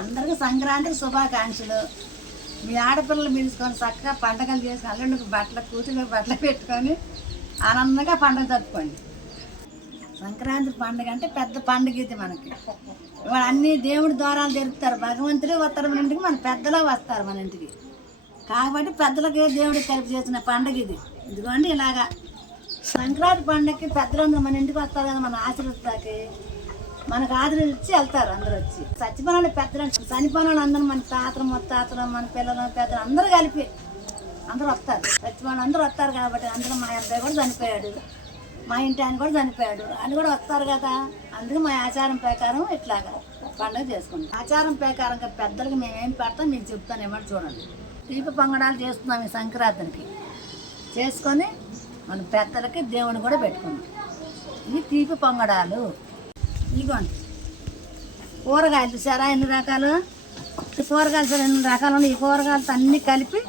అందరికీ సంక్రాంతికి శుభాకాంక్షలు. మీ ఆడపిల్లలు పిలుచుకొని చక్కగా పండగలు చేసి అల్లుడికి బట్టలు కూతురు బట్టలు పెట్టుకొని ఆనందంగా పండుగ జరుపుకోండి. సంక్రాంతి పండుగ అంటే పెద్ద పండుగ ఇది మనకి. ఇవాళ అన్ని దేవుడి ద్వారాలు జరుపుతారు. భగవంతుడే వస్తారు మన ఇంటికి, మన పెద్దలే వస్తారు మన ఇంటికి. కాబట్టి పెద్దలకి దేవుడికి కలిపి చేసిన పండుగ ఇది. ఇదిగోండి ఇలాగా సంక్రాంతి పండుగకి పెద్దలందరూ మన ఇంటికి వస్తారు కదా, మన ఆశీర్వదిస్తాకి మనకు ఆదరణ ఇచ్చి వెళ్తారు. అందరూ వచ్చి చచ్చిపోయిన పెద్దలు, చనిపోయిన వాళ్ళు అందరూ మన తాతలు ముత్తాతలు మన పిల్లలు పెద్దలు అందరూ కలిపి అందరూ వస్తారు. చచ్చిపోయిన అందరూ వస్తారు కాబట్టి అందరూ మా అబ్బాయి కూడా చనిపోయాడు, మా ఇంటి ఆయన కూడా చనిపోయాడు, అని కూడా వస్తారు కదా. అందుకే మా ఆచారం ప్రకారం ఇట్లాగా పండుగ చేసుకుంటాం. ఆచారం ప్రకారంగా పెద్దలకి మేమేం పెడతాం మీకు చెప్తాను. ఏమంటే చూడండి, తీపి పొంగడాలు చేస్తున్నాం ఈ సంక్రాంతికి. చేసుకొని మన పెద్దలకి దేవుని కూడా పెట్టుకున్నాం. ఇవి తీపి పొంగడాలు. ఇదిగోండి కూరగాయలు చూసారా ఎన్ని రకాలు. ఈ కూరగాయలు సార్ ఎన్ని రకాలు ఉన్నాయి. ఈ కూరగాయలతో అన్నీ కలిపి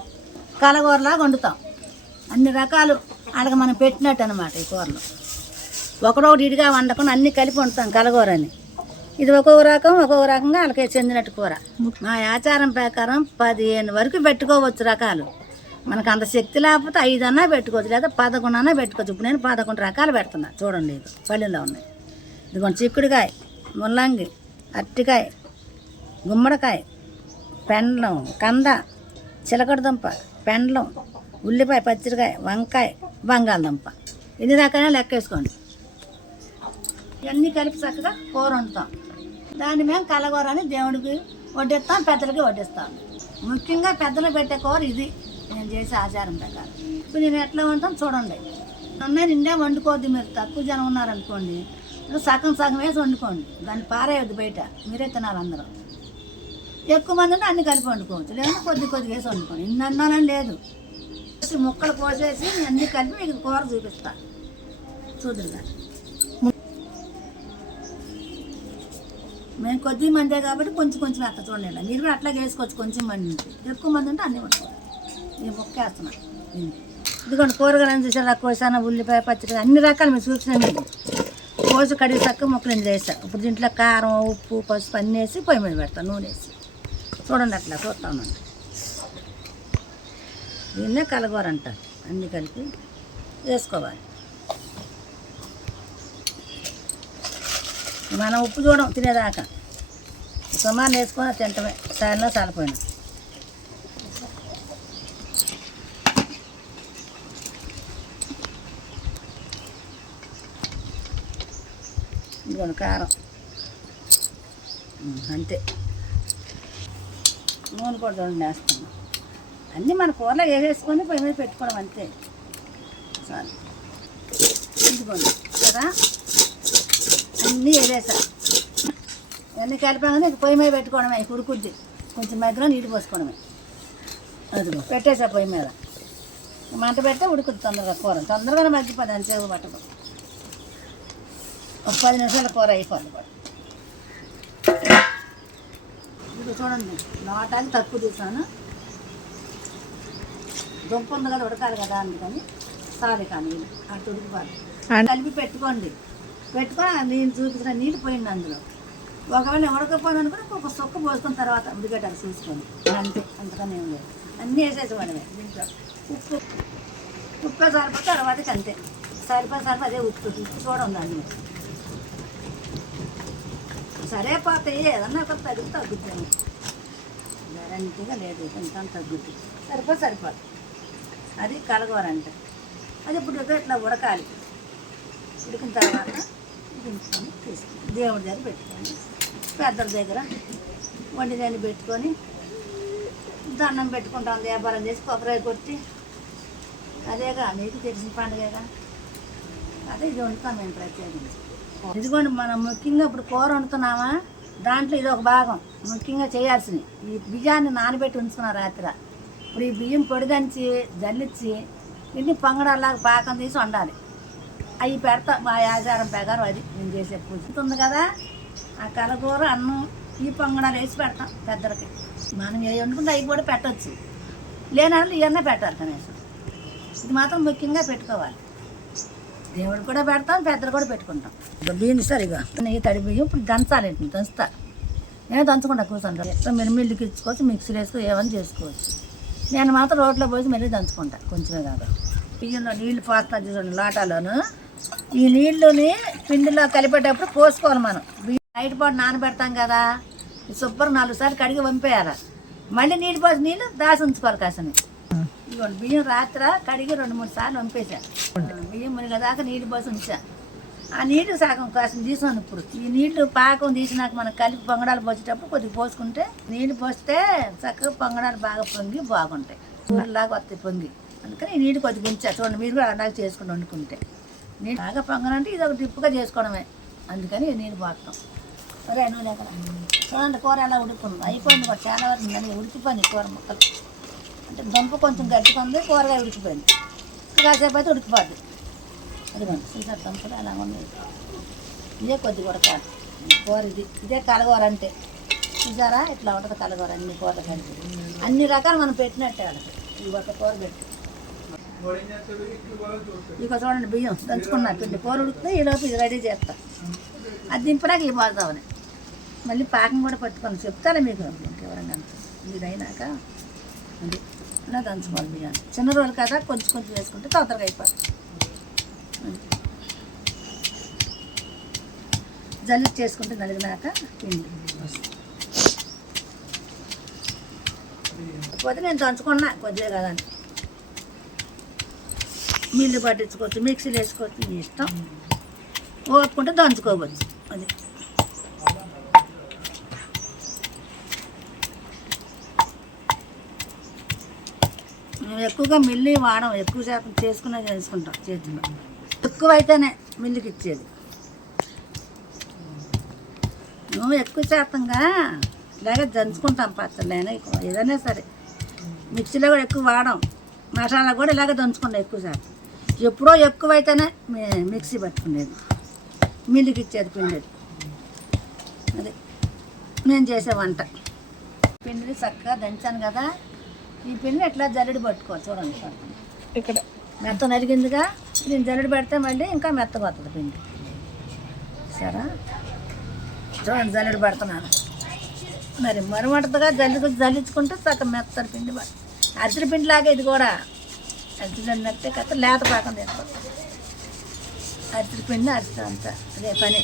కలగూరలాగా వండుతాం. అన్ని రకాలు అడగ మనం పెట్టినట్టు అనమాట. ఈ కూరలు ఒకడొకటి ఇడిగా వండకుండా అన్నీ కలిపి వండుతాం కలగూరని. ఇది ఒక్కొక్క రకంగా వాళ్ళకి చెందినట్టు కూర. మా ఆచారం ప్రకారం 15 వరకు పెట్టుకోవచ్చు రకాలు. మనకు అంత శక్తి లేకపోతే 5 అన్నా పెట్టుకోవచ్చు, లేదా 11 అన్నా పెట్టుకోవచ్చు. ఇప్పుడు నేను 11 రకాలు పెడుతున్నా చూడండి. ఇది పల్లెల్లో ఉన్నాయి. ఇదిగోండి చిక్కుడుకాయ, ముల్లంగి, అరటికాయ, గుమ్మడికాయ, పెండ్లం, కంద, చిలకడదుంప, పెండ్లం, ఉల్లిపాయ, పచ్చిమిరకాయ, వంకాయ, బంగాళదుంప. ఎన్ని రకాల లెక్కేసుకోండి. ఇవన్నీ కలిపి చక్కగా కూర వండుతాం. దాన్ని మేము కలగూర అని దేవుడికి వడ్డిస్తాం, పెద్దలకి వడ్డిస్తాం. ముఖ్యంగా పెద్దలు పెట్టే కూర ఇది నేను చేసే ఆచారం ప్రకారం. ఇప్పుడు నేను ఎట్లా వండుతాం చూడండి. అన్నీ నిండా వండుకోవద్దు. మీరు తక్కువ జనం ఉన్నారనుకోండి, సగం వేసి వండుకోండి. దాన్ని పారేయద్దు బయట, మీరే తినాలి అందరూ. ఎక్కువ మంది ఉంటే అన్ని కలిపి వండుకోవచ్చు, లేదంటే కొద్ది వేసి వండుకోండి. ఇన్ని అన్నానని లేదు, ముక్కలు కోసేసి అన్నీ కలిపి మీకు కూర చూపిస్తా చూదురుగా. మేము కొద్ది మందే కాబట్టి కొంచెం అట్లా చూడండి. మీరు కూడా అట్లా వేసుకోవచ్చు. కొంచెం మంది నుంచి ఎక్కువ మంది ఉంటే అన్నీ వండుకోవాలి. నేను ముక్క వేస్తున్నాను. ఇదిగోండి కూరగాయలు చూసారా, కోసాన ఉల్లిపాయ, పచ్చడి అన్ని రకాలు మీరు చూసినాను. కోసి కడిగి చక్క ముక్కలు ఇందులో వేస్తాను. ఇప్పుడు దీంట్లో కారం, ఉప్పు, పసుపు అన్నీ వేసి పొయ్యి మీద పెడతాను, నూనె వేసి. చూడండి అట్లా చూస్తామండి. దీన్నే కలగూర అంటారు. అన్నీ కలిపి వేసుకోవాలి. మనం ఉప్పు చూడం తినేదాకా, సుమారు వేసుకొని తింటమే. సాయంలో సాలిపోయినా ఇదిగోండి కారం అంతే. నూనె కూడా చూడండి వేస్తున్నాం. అన్నీ మన కూరలో వేసేసుకొని పొయ్యి మీద పెట్టుకోవడం అంతే. చాలు. ఇదిగోండి కదా అన్నీ వేసేసా. ఇవన్నీ కలిపాగానే పొయ్యి మీద పెట్టుకోవడమే. ఉడుకుద్ది, కొంచెం మధ్యలో నీళ్ళు పోసుకోవడమే. అదిగో పెట్టేసా పొయ్యి మీద. మంట పెడితే ఉడుకుద్ది తొందరగా. కూర తొందరగానే మగ్గిపోద్ది, అంతసేపు పట్టదు. ఒక 10 నిమిషాల కూర అయిపోద్ది కూడా. ఇప్పుడు చూడండి, లోటాకి తక్కువ తీసాను. దుంప ఉంది కదా, ఉడకాలి కదా, అందుకని సాలి కానీ అటు ఉడికిపోద్ది. కలిపి పెట్టుకోండి. పెట్టుకొని నేను చూపించిన నీళ్ళు పోయింది అందులో. ఒకవేళ ఉడకపోయినా కూడా ఒక సొక్క పోసుకున్న తర్వాత ఉడికేటారు చూసుకొని అంతే. అంతకని ఏం లేదు, అన్నీ వేసేసేవాడమే. దీంట్లో ఉప్పు సరిపోతే తర్వాతకి అంతే. సరిపోతే అదే ఉప్పు చూడండి. అన్నీ సరే పోతాయి. ఏదన్నా ఒక తగ్గుతాను. గ్యారంటీగా లేదు, ఇంత తగ్గుద్ది. సరిపోదు. అది కలగూర అంటే. అది ఇప్పుడు ఇట్లా ఉడకాలి. ఉడికిన తర్వాత దించుకొని తీసుకొని దేవుడి దగ్గర పెట్టుకొని, పెద్దల దగ్గర వండిదాన్ని పెట్టుకొని దండం పెట్టుకుంటాం. వ్యాపారం చేసి కొబ్బరి కొట్టి, అదేగా మీకు తెలిసిన పండుగగా. అదే ఇది వండుతాం మేము ప్రత్యేకించి. ఇదిగోండి మనం ముఖ్యంగా ఇప్పుడు కూర వండుతున్నామా, దాంట్లో ఇది ఒక భాగం ముఖ్యంగా చేయాల్సింది. ఈ బియ్యాన్ని నానబెట్టి ఉంచుకున్నాం రాత్రి. ఇప్పుడు ఈ బియ్యం పొడిదంచి జల్లిచ్చి ఇన్ని పొంగడాలాగా పాకం తీసి వండాలి. అవి పెడతా మా ఆచారం ప్రకారం. అది నేను చేసే పూజ ఉంది కదా, ఆ కలగూర అన్నం ఈ పొంగడాలు వేసి పెడతాం పెద్దలకి. మనం ఏ వండుకుంటే అవి కూడా పెట్టవచ్చు, లేనట్లు ఇవన్నీ పెట్టాలి కనీసం. ఇది మాత్రం ముఖ్యంగా పెట్టుకోవాలి. దేవుడు కూడా పెడతాం, పెద్దలు కూడా పెట్టుకుంటాం. బియ్యం సరిగా నెయ్యి తడి బియ్యం ఇప్పుడు దంచాలి. దంచుతా నేను దంచకుండా కూర్చుంటాను. ఇష్టం మీరు మిల్లుకి ఇచ్చుకోవచ్చు, మిక్సీలో వేసుకొని ఏమైనా చేసుకోవచ్చు. నేను మాత్రం రోట్లో పోసి మళ్ళీ దంచుకుంటా కొంచెమే కాదు. బియ్యంలో నీళ్లు పోస్తా చూడండి లోటాలోను. ఈ నీళ్ళని పిండిలో కలిపేటప్పుడు పోసుకోవాలి మనం. బియ్యం నైట్ పాటు నానబెడతాం కదా, శుభ్రం 4 సార్లు కడిగి పంపేయాలి. మళ్ళీ నీళ్ళు పోసి నీళ్ళు దాసి ఉంచుకోవాలి కాసని. ఇదిగోండి బియ్యం రాత్రి కడిగి 2-3 సార్లు పంపేశాను. బియ్యం మునిగేదాకా నీళ్ళు పోసి ఉంచా. ఆ నీళ్ళు సగం కాసం తీసాను. ఇప్పుడు ఈ నీళ్లు పాకం తీసినాక మనం కలిపి పొంగడాలు పోసేటప్పుడు కొద్దిగా పోసుకుంటే, నీళ్ళు పోస్తే చక్కగా పొంగడాలు బాగా పొంగి బాగుంటాయి, ఊరిలాగా వస్తాయి పొంగి. అందుకని ఈ నీళ్ళు కొద్దిగా ఉంచా. చూడండి మీరు కూడా అలాగే చేసుకుని వండుకుంటే నీళ్ళు బాగా పొంగనంటే ఇది ఒక టిప్పుగా చేసుకోవడమే. అందుకని ఈ నీళ్ళు పోస్తాం. సరే నువ్వు దగ్గర చూడండి కూర ఎలా ఉడుకుంది. అయిపోయింది కూడా చాలా వరకు. నేను ఉడికిపోయింది కూర ముక్కలు. అంటే దుంప కొంచెం గట్టికుంది, కూరగా ఉడికిపోయింది. కాసేపు అయితే ఉడికిపోద్ది. అదిగోండి చూసారు దుంపలు ఎలా ఉంది. ఇదే కొద్దిగా ఉడకాలి కూర. ఇదే కలగూర అంటే చూసారా ఇట్లా ఉంటుంది కలగూర. అన్ని కూరలు కలిపి అన్ని రకాలు మనం పెట్టినట్టే వాళ్ళకి. ఈ ఒక కూర పెట్టి ఇక చూడండి బియ్యం దంచుకున్నా పిండి. కూర ఉడికితే ఈలోపు ఇది రెడీ చేస్తా. అది దింపడానికి ఈ పోతామని మళ్ళీ పాకం కూడా పట్టుకొని చెప్తాను మీకు ఎవరైనా. ఇది అయినాక అది ఇలా దంచుకోవాలి బియ్యాన్ని. చిన్న రోజులు కదా కొంచెం కొంచెం వేసుకుంటే తొందరగా అయిపోతుంది. జల్లి చేసుకుంటే నలిగినాక పిండి పోతే నేను దంచుకున్నా కొద్దిగా కదా అని. మిల్లు పట్టించుకోవచ్చు, మిక్సీలు వేసుకోవచ్చు, మీ ఇష్టం. ఓపుకుంటే దంచుకోవచ్చు. అది మేము ఎక్కువగా మిల్లు వాడం. ఎక్కువ శాతం చేసుకునే చేసుకుంటాం చేతిలో. ఎక్కువ అయితేనే మిల్లుకి ఇచ్చేది. నువ్వు ఎక్కువ శాతంగా ఇలాగే దంచుకుంటాం. పచ్చళ్ళైనా ఏదైనా సరే మిక్సీలో కూడా ఎక్కువ వాడం. మసాలా కూడా ఇలాగే దంచుకుంటాం ఎక్కువ శాతం. ఎప్పుడో ఎక్కువైతేనే మిక్సీ పట్టుకునేది, మిల్లుకి ఇచ్చేది పిండి. అది నేను చేసే వంట. పిండిని చక్కగా దంచాను కదా, ఈ పిండిని ఎట్లా జల్లెడ పట్టుకోవాలి చూడండి. ఇక్కడ మెత్త నలిగిందిగా, నేను జల్లెడ పెడితే మళ్ళీ ఇంకా మెత్తగా వస్తుంది పిండి. సరే చూడండి జల్లెడ పెడుతున్నాను. మరి మరమటగా జల్లించుకుంటే చక్కగా మెత్తడి పిండి పడుతుంది. అరిసెల పిండి లాగా ఇది కూడా. అరిసెలు మెత్తే కత్త లేత పాకం తీసుకోవాలి. అరిసెల పిండి అరిసె అంతా అదే పని.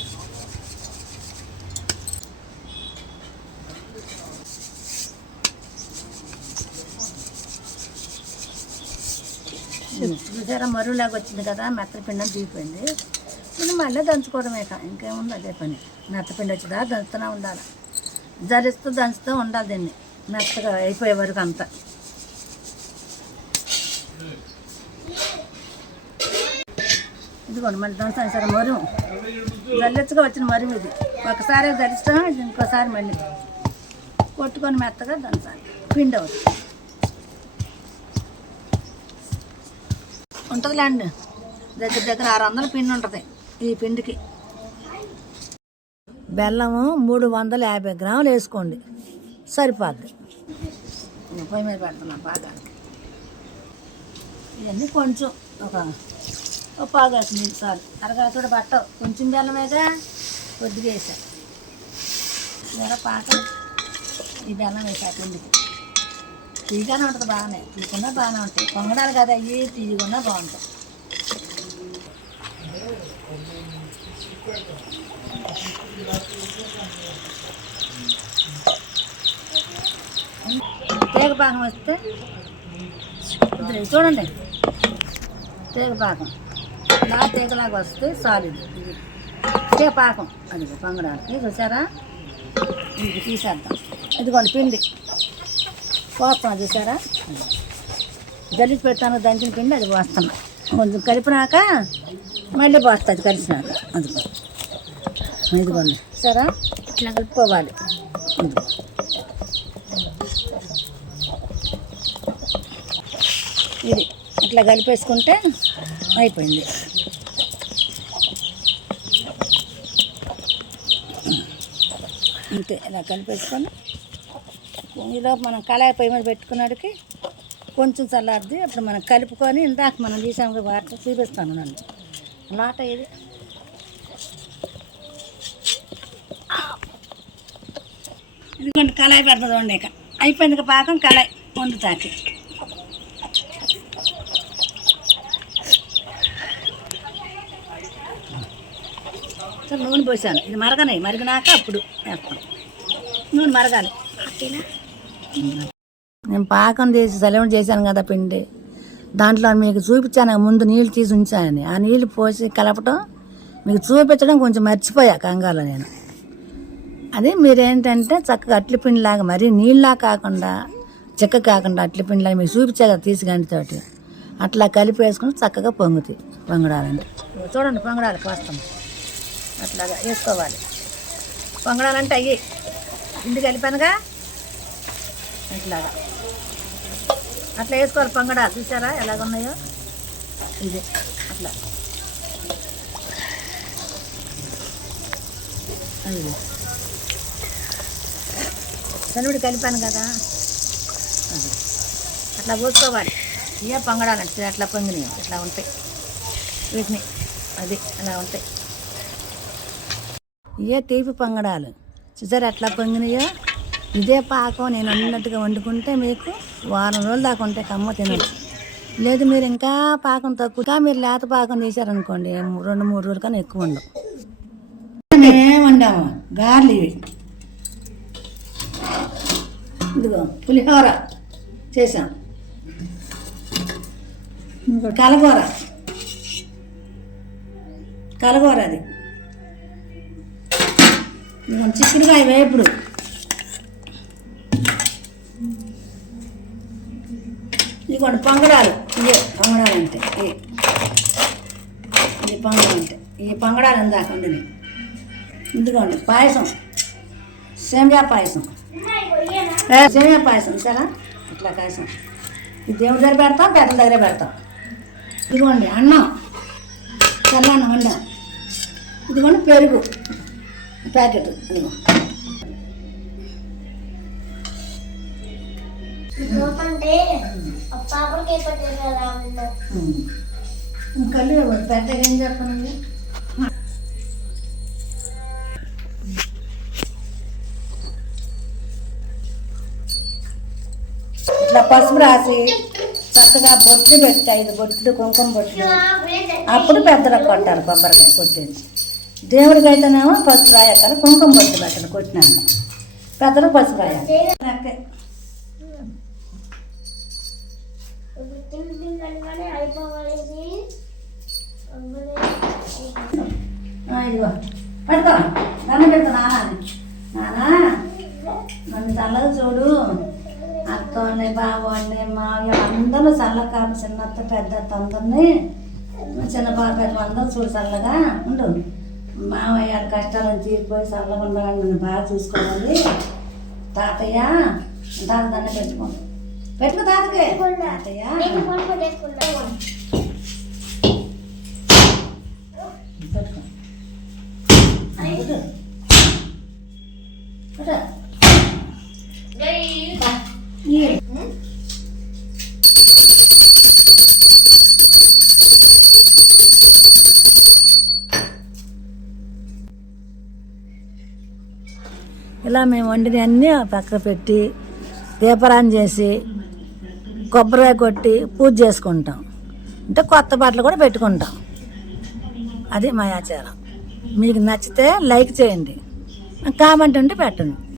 చూసారా మరులాగా వచ్చింది కదా, మెత్తపిండి అని దిగిపోయింది. నేను మళ్ళీ దంచుకోవడమే. ఇంకేముంది అదే పని. మెత్తపిండి వచ్చిందా దంచుతూనే ఉండాలి. జరిస్తూ దంచుతూ ఉండాలి దీన్ని మెత్తగా అయిపోయే వరకు అంతా. ఇదిగోండి మళ్ళీ దంచుతాను సరే. మరువు జల్లెచ్చుగా వచ్చిన మరువు ఇది. ఒకసారి జరిస్తాం, ఇది ఇంకోసారి మళ్ళీ కొట్టుకొని మెత్తగా దంచాలి. పిండి అవుతుంది. ఉంటుందిలేండి దగ్గర 600 పిండి ఉంటుంది ఈ పిండికి. బెల్లము 350 గ్రాములు వేసుకోండి సరిపోద్ది. పొయ్యి మీద పెడుతున్నాం బాగా. ఇవన్నీ కొంచెం ఒక పాగాసు నీళ్ళు చాలు. అరగాసు కూడా పట్టవు. కొంచెం బెల్లమేగా కొద్దిగా వేసా. ఇలా పాకం ఈ బెల్లం వేసా పిండికి. తీగానే ఉంటుంది బాగానే. తీయకుండా బాగానే ఉంటాయి. పొంగడాలు కదా అవి తీయకుండా బాగుంటాయి. తీగ పాకం వస్తే చూడండి, తీగ పాకం ఇలా తీగలాగా వస్తే సాలిడ్. ఇదే పాకం అది పొంగడానికి. చూసారా ఇది తీసేద్దాం. ఇదిగోండి పిండి పోస్తాం. చూసారా జల్లికి పెడతాను దంచిన పిండి అది పోస్తాను. కొంచెం కలిపినాక మళ్ళీ పోస్తుంది కలిసినాక. అదిగో ఇదిగోండి సరే ఇట్లా కలుపుకోవాలి. ఇది ఇట్లా కలిపేసుకుంటే అయిపోయింది. అంతే ఇలా కలిపేసుకొని ఇలా మనం కళాయి పొయ్యి మీద పెట్టుకున్నాడికి కొంచెం చల్లారిది. అప్పుడు మనం కలుపుకొని ఇందాక మనం తీసాము వాటర్ చూపిస్తాను నన్ను నాట. ఇది ఇదిగోండి కళాయి పెడుతుంది వండాక అయిపోయింది పాకం కళాయి వండుతాకి నూనె పోసాను ఇది మరిగినాక అప్పుడు వేస్తాం నూనె మరగాలి నేను పాకం తీసి సలవణ చేశాను కదా పిండి దాంట్లో మీకు చూపించాను ముందు నీళ్ళు తీసి ఉంచానని ఆ నీళ్ళు పోసి కలపటం మీకు చూపించడం కొంచెం మర్చిపోయా కంగాలో నేను అది మీరేంటంటే చక్కగా అట్ల పిండిలాగా మరీ నీళ్ళలా కాకుండా చెక్క కాకుండా అట్ల పిండిలాగా మీకు చూపించా కదా తీసి గంటితోటి అట్లా కలిపి వేసుకుని చక్కగా పొంగుతాయి పొంగడాలంటే చూడండి పొంగడాలు పోస్తాం అట్లాగా వేసుకోవాలి పొంగడాలంటే అయ్యి పిండి కలిపానుగా ఇట్లాగా అట్లా వేసుకోవాలి పొంగడాలు చూసారా ఎలాగున్నాయో ఇది అట్లా అది శనుడి కలిపాను కదా అది అట్లా పోసుకోవాలి ఇవే పొంగడాలంటే అట్లా పొంగినాయి ఇట్లా ఉంటాయి వీటిని అది అలా ఉంటాయి ఇవే తీపి పొంగడాలు చూసారు అట్లా పొంగినాయో ఇదే పాకం నేను అన్నట్టుగా వండుకుంటే మీకు వారం రోజులు దాకా ఉంటే కమ్మ తినచ్చు లేదు మీరు ఇంకా పాకం తక్కువ మీరు లేత పాకం తీశారనుకోండి 2-3 రోజుల కన్నా ఎక్కువ ఉండవు వండాము గార్లు ఇవి ఇదిగో పులిహోర చేసాం ఇంకో కలగూర అది చిక్కుడుకాయ వేపుడు ఇదిగోండి పొంగడాలు ఇవే పొంగడాలు అంటే ఇది పొంగడాలు అంటే ఈ పొంగడాలు ఇందాక ఉండి ఇదిగోండి పాయసం సేమియా పాయసం సరే ఇట్లా పాయసం ఇది దేవుడి దగ్గర పెడతాం పెద్దల దగ్గర పెడతాం ఇదిగోండి అన్నం చల్లన్నం వండాం ఇదిగోండి పెరుగు ప్యాకెట్ ఇదిగో కళ్ళు పెద్దగా ఏం చెప్పండి ఇట్లా పసుపు రాసి చక్కగా బొట్లు పెట్టి 5 బొట్లు కుంకుమ బొట్లు అప్పుడు పెద్దలకు కొట్టాలి కొబ్బరికాయ కొట్టేసి దేవుడికి అయితేనేమో పసుపు రాయాలి కుంకుమ బొట్లు పెట్టాలి కొట్టినాక పెద్దలకు పసుపు రాయాలి ఇదిగో పెడతా దండం పెడతా నానా నన్ను చల్లగా చూడు అత్తని బావని మావి అందరూ చల్లగా కాపు చిన్నత్త పెద్దత్త అందరినీ చిన్న బాబు పెద్ద అందరూ చూడు చల్లగా ఉండు మావయ్య కష్టాలను తీరిపోయి చల్లగా ఉండాలని నన్ను బాగా చూసుకోవాలి తాతయ్య తాత దండ పెట్టుకోండి పెట్టుకో తాతకే తాతయ్య పెట్టుకో ఇలా మేము వండిన అన్నీ పక్క పెట్టి దీపారాన్ని చేసి కొబ్బరికాయ కొట్టి పూజ చేసుకుంటాం అంటే కొత్త బట్టలు కూడా పెట్టుకుంటాం అది మా ఆచారం మీకు నచ్చితే లైక్ చేయండి కామెంట్ ఉంటే పెట్టండి